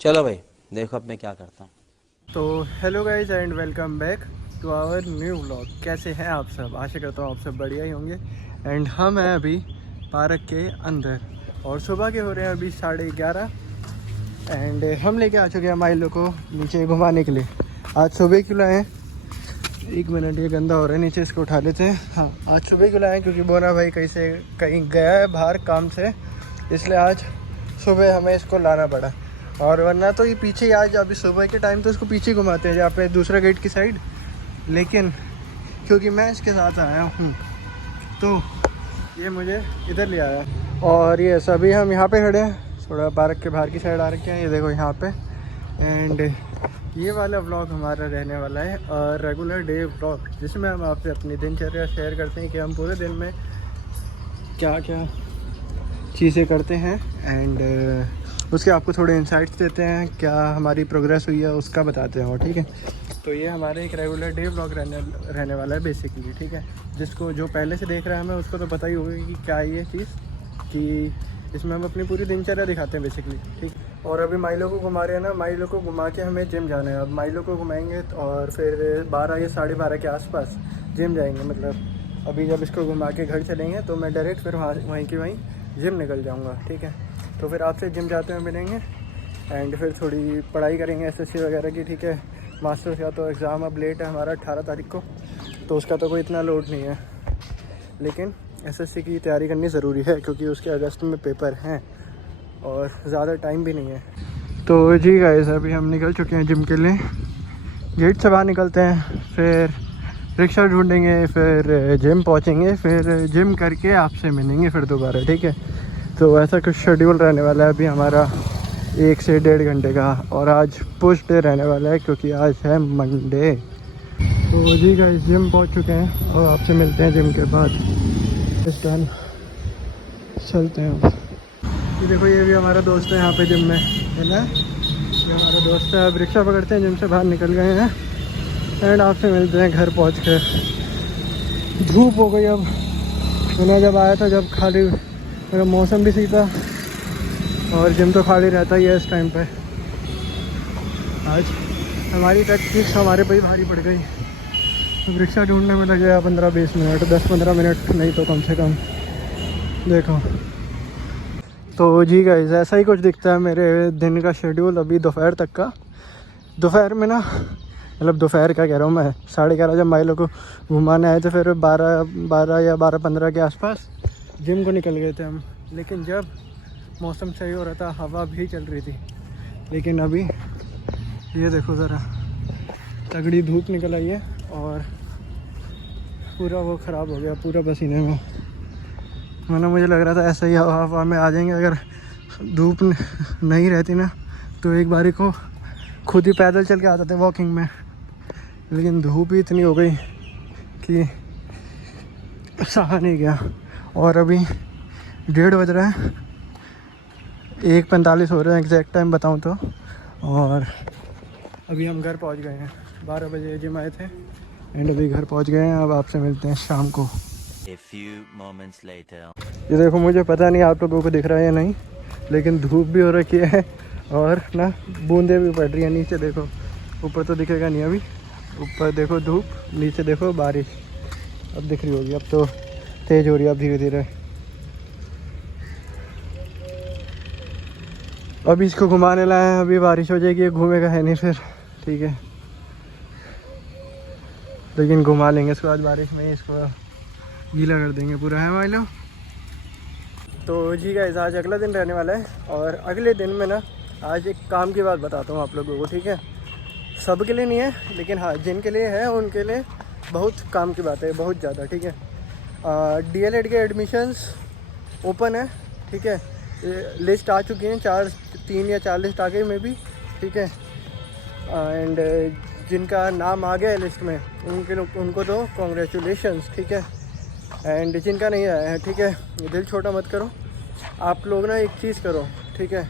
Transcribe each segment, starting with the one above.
चलो भाई, देखो अब मैं क्या करता हूँ। तो hello guys and welcome back to our new vlog. कैसे हैं आप सब? आशा करता हूँ आप सब बढ़िया ही होंगे। एंड हम हैं अभी पार्क के अंदर और सुबह के हो रहे हैं अभी 11:30। एंड हम लेके आ चुके हैं माइलो को नीचे घुमाने के लिए। आज सुबह क्यों लाए हैं? 1 मिनट, ये गंदा हो रहा है, नीचे इसको उठा लेते हैं। हाँ, आज सुबह क्यों लाए हैं? क्योंकि बोना भाई कहीं गया है बाहर काम से, इसलिए आज सुबह हमें इसको लाना पड़ा। और वरना तो ये पीछे ही, आज अभी सुबह के टाइम तो इसको पीछे घुमाते हैं जहाँ पे दूसरा गेट की साइड, लेकिन क्योंकि मैं इसके साथ आया हूँ तो ये मुझे इधर ले आया। और ये सभी हम यहाँ पे खड़े हैं, थोड़ा पार्क के बाहर की साइड आ रखे हैं, ये देखो यहाँ पे। एंड ये वाला व्लॉग हमारा रहने वाला है और रेगुलर डे व्लॉग, जिसमें हम आपसे अपनी दिनचर्या शेयर करते हैं कि हम पूरे दिन में क्या क्या चीज़ें करते हैं। एंड उसके आपको थोड़े इंसाइट्स देते हैं, क्या हमारी प्रोग्रेस हुई है उसका बताते हैं। और ठीक है, तो ये हमारे एक रेगुलर डे व्लॉग रहने वाला है बेसिकली। ठीक है, जिसको जो पहले से देख रहा है हमें उसको तो पता ही होगा कि क्या ये चीज़, कि इसमें हम अपनी पूरी दिनचर्या दिखाते हैं बेसिकली। ठीक, और अभी माइलो को घुमा रहे हैं ना, माइलो को घुमा के हमें जिम जाना है। अब माइलो को घुमाएंगे और फिर 12 या 12:30 के आसपास जिम जाएंगे। मतलब अभी जब इसको घुमा के घर चलेंगे तो मैं डायरेक्ट फिर वहीं की वहीं जिम निकल जाऊँगा। ठीक है, तो फिर आपसे जिम जाते हुए मिलेंगे एंड फिर थोड़ी पढ़ाई करेंगे एसएससी वगैरह की। ठीक है, मास्टर्स का तो एग्ज़ाम अब लेट है हमारा 18 तारीख को, तो उसका तो कोई इतना लोड नहीं है, लेकिन एसएससी की तैयारी करनी ज़रूरी है क्योंकि उसके अगस्त में पेपर हैं और ज़्यादा टाइम भी नहीं है। तो जी गाइस, अभी हम निकल चुके हैं जिम के लिए। गेट से बाहर निकलते हैं, फिर रिक्शा ढूंढेंगे, फिर जिम पहुंचेंगे, फिर जिम करके आपसे मिलेंगे फिर दोबारा। ठीक है, तो ऐसा कुछ शेड्यूल रहने वाला है अभी हमारा 1 से 1.5 घंटे का। और आज पुश डे रहने वाला है क्योंकि आज है मंडे। तो जी गाइस, जिम पहुंच चुके हैं और आपसे मिलते हैं जिम के बाद। इस टाइम चलते हैं अब। ये देखो, ये भी हमारा दोस्त है यहाँ पे जिम में, है ना? ये हमारा दोस्त है। अब रिक्शा पकड़ते हैं, जिम से बाहर निकल गए हैं एंड आपसे मिलते हैं घर पहुँच कर। धूप हो गई अब। मैंने जब आया था जब खाली, मेरा मौसम भी सही था और जिम तो खाली रहता ही है इस टाइम पे। आज हमारी टैक्टिक्स हमारे पे ही भारी पड़ गई। अब रिक्शा ढूंढने में लग गया 15-20 मिनट, 10-15 मिनट नहीं तो कम से कम। देखो, तो जी गाइस, ऐसा ही कुछ दिखता है मेरे दिन का शेड्यूल अभी दोपहर तक का। दोपहर में ना, मतलब दोपहर क्या कह रहा हूँ मैं, 11:30 जब माइलो को घुमाने आए थे, फिर 12 या 12:15 के आसपास जिम को निकल गए थे हम। लेकिन जब मौसम सही हो रहा था, हवा भी चल रही थी, लेकिन अभी ये देखो ज़रा, तगड़ी धूप निकल आई है और पूरा वो ख़राब हो गया, पूरा पसीने में। वरना मुझे लग रहा था ऐसा ही हवा में आ जाएंगे, अगर धूप नहीं रहती ना तो एक बारी को खुद ही पैदल चल के आते थे वॉकिंग में। लेकिन धूप ही इतनी हो गई कि सहा नहीं गया। और अभी 1:30 बज रहा है, 1:45 हो रहे हैं एग्जैक्ट टाइम बताऊं तो। और अभी हम घर पहुंच गए हैं। 12 बजे जिम आए थे एंड अभी घर पहुंच गए हैं। अब आपसे मिलते हैं शाम को। A few moments later. ये देखो, मुझे पता नहीं आप लोगों को दिख रहा है या नहीं, लेकिन धूप भी हो रखी है और ना बूंदें भी पड़ रही हैं। नीचे देखो, ऊपर तो दिखेगा नहीं अभी, ऊपर देखो धूप, नीचे देखो बारिश। अब दिख रही होगी, अब तो तेज़ हो रही है अब धीरे धीरे। अभी इसको घुमाने लाए हैं, अभी बारिश हो जाएगी, घूमेगा है नहीं फिर। ठीक है, लेकिन घुमा लेंगे इसको आज बारिश में ही, इसको गीला कर देंगे पूरा, है माइलो? तो जी गाइस, आज अगला दिन रहने वाला है और अगले दिन में ना, आज एक काम की बात बताता हूँ आप लोगों को। ठीक है, सबके लिए नहीं है, लेकिन हाँ जिनके लिए है उनके लिए बहुत काम की बात है, बहुत ज़्यादा। ठीक है, डीएलएड के एडमिशन्स ओपन है। ठीक है, लिस्ट आ चुकी हैं, 3 या 4 लिस्ट आ गई में भी। ठीक है, एंड जिनका नाम आ गया है लिस्ट में उनको तो कॉन्ग्रेचुलेशंस। ठीक है, एंड जिनका नहीं आया है, ठीक है, दिल छोटा मत करो। आप लोग ना एक चीज़ करो, ठीक है,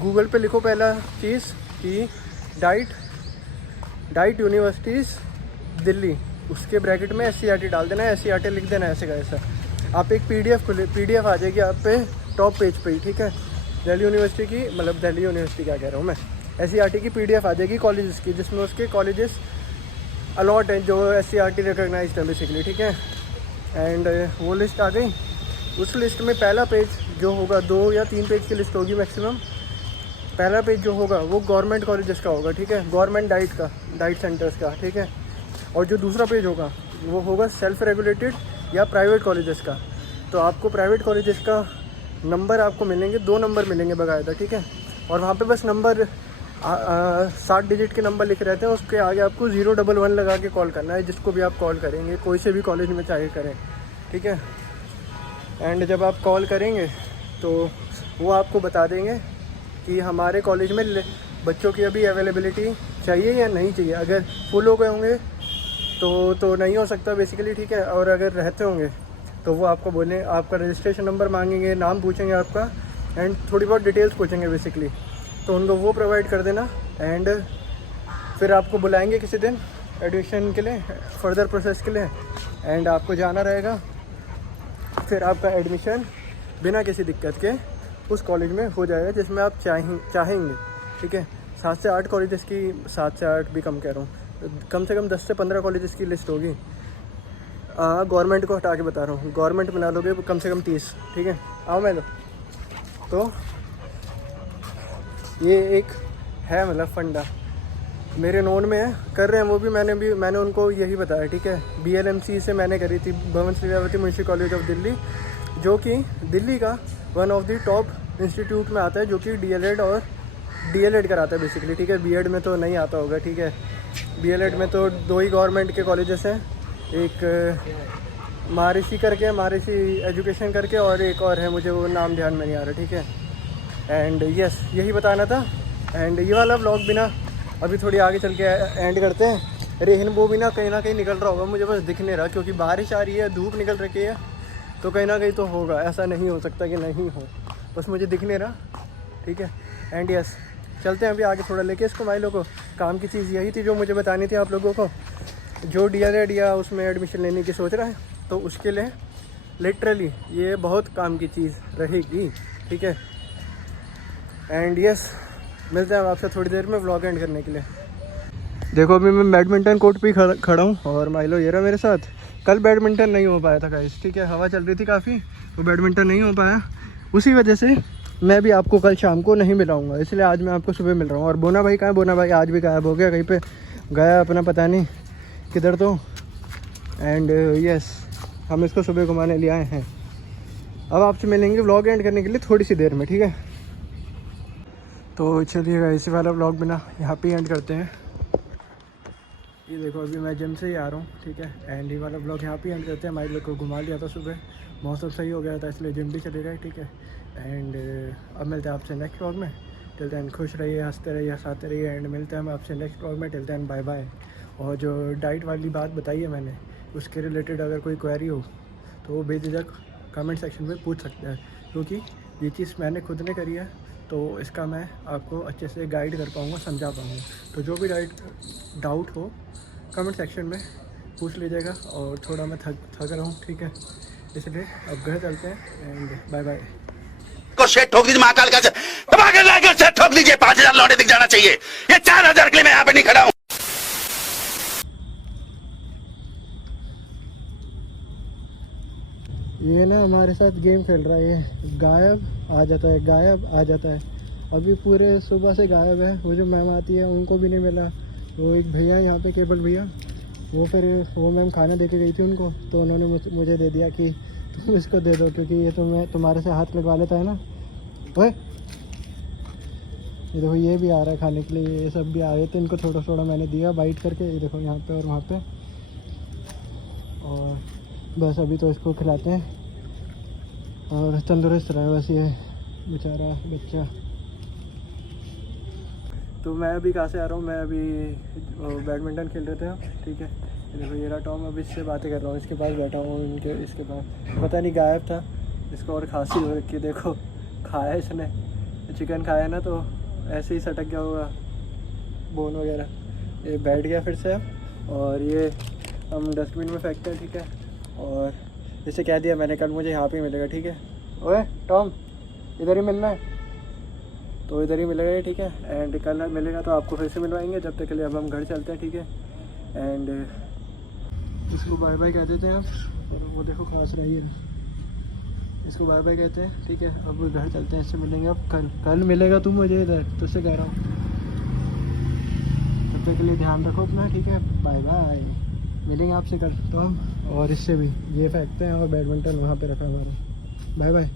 गूगल पे लिखो पहला चीज़ कि डाइट यूनिवर्सिटीज़ दिल्ली, उसके ब्रैकेट में SCRT डाल देना है, SCRT लिख देना है ऐसे का ऐसा। आप एक PDF आ जाएगी आप पे टॉप पेज पे ही। ठीक है, दिल्ली यूनिवर्सिटी की, मतलब दिल्ली यूनिवर्सिटी क्या कह रहा हूँ मैं, SCERT की PDF आ जाएगी कॉलेजेस की, जिसमें उसके कॉलेजेस अलॉट हैं जो SCERT रिकॉग्नाइज्ड है बेसिकली, ठीक है। एंड वो लिस्ट आ गई। उस लिस्ट में पहला पेज जो होगा, 2 या 3 पेज की लिस्ट होगी मैक्सिमम। पहला पेज जो होगा वो गवर्नमेंट कॉलेजेस का होगा, ठीक है, गवर्नमेंट डाइट सेंटर्स का, ठीक है। और जो दूसरा पेज होगा वो होगा सेल्फ रेगुलेटेड या प्राइवेट कॉलेजेस का। तो आपको प्राइवेट कॉलेजेस का नंबर आपको मिलेंगे, 2 नंबर मिलेंगे बाकायदा, ठीक है। और वहाँ पे बस नंबर 7 डिजिट के नंबर लिखे रहते हैं, उसके आगे आपको 011 लगा के कॉल करना है, जिसको भी आप कॉल करेंगे, कोई से भी कॉलेज में चाहे करें, ठीक है। एंड जब आप कॉल करेंगे तो वो आपको बता देंगे कि हमारे कॉलेज में बच्चों की अभी अवेलेबिलिटी चाहिए या नहीं चाहिए। अगर फुल हो गए होंगे तो नहीं हो सकता बेसिकली, ठीक है। और अगर रहते होंगे तो वो आपको बोलें, आपका रजिस्ट्रेशन नंबर मांगेंगे, नाम पूछेंगे आपका, एंड थोड़ी बहुत डिटेल्स पूछेंगे बेसिकली, तो उनको वो प्रोवाइड कर देना। एंड फिर आपको बुलाएंगे किसी दिन एडमिशन के लिए, फर्दर प्रोसेस के लिए, एंड आपको जाना रहेगा। फिर आपका एडमिशन बिना किसी दिक्कत के उस कॉलेज में हो जाएगा जिसमें आप चाहेंगे, ठीक है। 7 से 8 कॉलेजेस की, 7 से 8 भी कम कह रहा हूँ, कम से कम 10 से 15 कॉलेजेस की लिस्ट होगी। गवर्नमेंट को हटा के बता रहा हूँ, गवर्नमेंट बना लोगे कम से कम 30, ठीक है। आओ मैं लो, तो ये एक है मतलब फंडा मेरे नोन में है, कर रहे हैं वो भी। मैंने उनको यही बताया, ठीक है। BLMC से मैंने करी थी, Bhavan Shri Lilavati municipal college of Delhi, जो कि दिल्ली का one of the top institute में आता है, जो कि DLED कराता है बेसिकली, ठीक है। B.Ed में तो नहीं आता होगा, ठीक है। B.LED में तो 2 ही गवर्नमेंट के कॉलेजेस हैं, एक महर्षि करके, महर्षि एजुकेशन करके, और एक और है, मुझे वो नाम ध्यान में नहीं आ रहा, ठीक है। एंड यस, यही बताना था। एंड ये वाला ब्लॉग भी ना अभी थोड़ी आगे चल के एंड करते हैं। रेनबो भी ना कहीं निकल रहा होगा, मुझे बस दिख नहीं रहा, क्योंकि बारिश आ रही है, धूप निकल रखी है, तो कहीं ना कहीं तो होगा, ऐसा नहीं हो सकता कि नहीं हो, बस मुझे दिख नहीं रहा, ठीक है। एंड यस, चलते हैं अभी आगे थोड़ा लेके इसको। माइलो को काम की चीज़ यही थी जो मुझे बतानी थी आप लोगों को। जो DLED या उसमें एडमिशन लेने की सोच रहा है, तो उसके लिए लिटरली ये बहुत काम की चीज़ रहेगी, ठीक है। एंड यस, मिलते हैं आपसे थोड़ी देर में व्लॉग एंड करने के लिए। देखो अभी मैं बैडमिंटन कोर्ट पे खड़ा हूँ, और माइलो ये रहा मेरे साथ। कल बैडमिंटन नहीं हो पाया था गाइस, ठीक है, हवा चल रही थी काफ़ी, तो बैडमिंटन नहीं हो पाया। उसी वजह से मैं भी आपको कल शाम को नहीं मिलाऊंगा, इसलिए आज मैं आपको सुबह मिल रहा हूँ। और बोना भाई कहाँ है? बोना भाई आज भी गायब हो गया, कहीं पे गया अपना, पता नहीं किधर तो। एंड यस, हम इसको सुबह घुमाने ले आए हैं। अब आपसे मिलेंगे व्लॉग एंड करने के लिए थोड़ी सी देर में, ठीक है। तो चलिएगा, इसी वाला व्लॉग भी ना यहाँ पे एंड करते हैं। ये देखो अभी मैं जिम से ही आ रहा हूँ, ठीक है। एंड ये वाला ब्लॉग यहाँ पे एंड करते हैं। माइक लोग को घुमा लिया था सुबह, मौसम सही हो गया था, इसलिए जिम भी चले गए, ठीक है। एंड अब मिलते हैं आपसे नेक्स्ट व्लॉग में। टिल देन खुश रहिए, हंसते रहिए, हंसाते रहिए। एंड मिलते हैं हम आपसे नेक्स्ट व्लॉग में। Till then bye bye. और जो डाइट वाली बात बताई है मैंने, उसके रिलेटेड अगर कोई क्वेरी हो तो वो बेझिझक कमेंट सेक्शन में पूछ सकता है, क्योंकि ये चीज़ मैंने खुद ने करी है, तो इसका मैं आपको अच्छे से गाइड कर पाऊँगा, समझा पाऊँगा। तो जो भी डाउट हो कमेंट सेक्शन में पूछ लीजिएगा। और थोड़ा मैं थक रहा हूँ, ठीक है, इसलिए अब घर चलते हैं। And bye bye. को शेट ठोक दीजिए, महाकाल का धमाके लाकर शेट ठोक दीजिए। 5000 लौटे दिख जाना चाहिए, ये 4000 के लिए मैं यहाँ पे नहीं खड़ा हूँ। ये ना हमारे साथ गेम खेल रहा है, ये गायब आ जाता है, गायब आ जाता है। अभी पूरे सुबह से गायब है। वो जो मैम आती है उनको भी नहीं मिला। वो एक भैया यहाँ पे, केबल भैया, वो मैम खाना दे के गई थी उनको, तो उन्होंने मुझे दे दिया कि तुम इसको दे दो, क्योंकि ये तुम्हारे से हाथ लगवा लेता है ना। ओए ये देखो, ये भी आ रहा है खाने के लिए, ये सब भी आ रहे थे, इनको थोड़ा थोड़ा मैंने दिया बाइट करके। ये देखो यहाँ पे और वहाँ पे, और बस अभी तो इसको खिलाते हैं और तंदुरुस्त रहे बस ये बेचारा बच्चा। तो मैं अभी कहाँ से आ रहा हूँ, मैं अभी बैडमिंटन खेल रहे थे, ठीक है। देखो ये रहा टॉम, अभी इससे बातें कर रहा हूँ, इसके पास बैठा हूँ, इसके पास पता नहीं गायब था, इसको और खांसी हो रखी है। देखो खाया इसने, चिकन खाया ना, तो ऐसे ही सटक गया होगा बोन वगैरह। ये बैठ गया फिर से, और ये हम डस्टबिन में फेंकते हैं, ठीक है। और इसे कह दिया मैंने कल मुझे यहाँ पे मिलेगा, ठीक है। ओए टॉम, इधर ही मिलना है। तो इधर ही मिलेगा ये, ठीक है। एंड कल मिलेगा तो आपको फिर से मिलवाएंगे। जब तक के लिए अब हम घर चलते हैं, ठीक है। एंड इसको बाय बाय कह देते हैं अब। और वो देखो खास रही है, इसको बाय बाय कहते हैं, ठीक है। अब घर चलते हैं, इससे मिलेंगे अब कल मिलेगा तू मुझे इधर, तुझसे कह रहा हूँ। तब तक के लिए ध्यान रखो अपना, ठीक है। बाय बाय, मिलेंगे आपसे कल तो हम। और इससे भी ये फेंकते हैं और बैडमिंटन वहाँ पे रखा हमारा। Bye bye.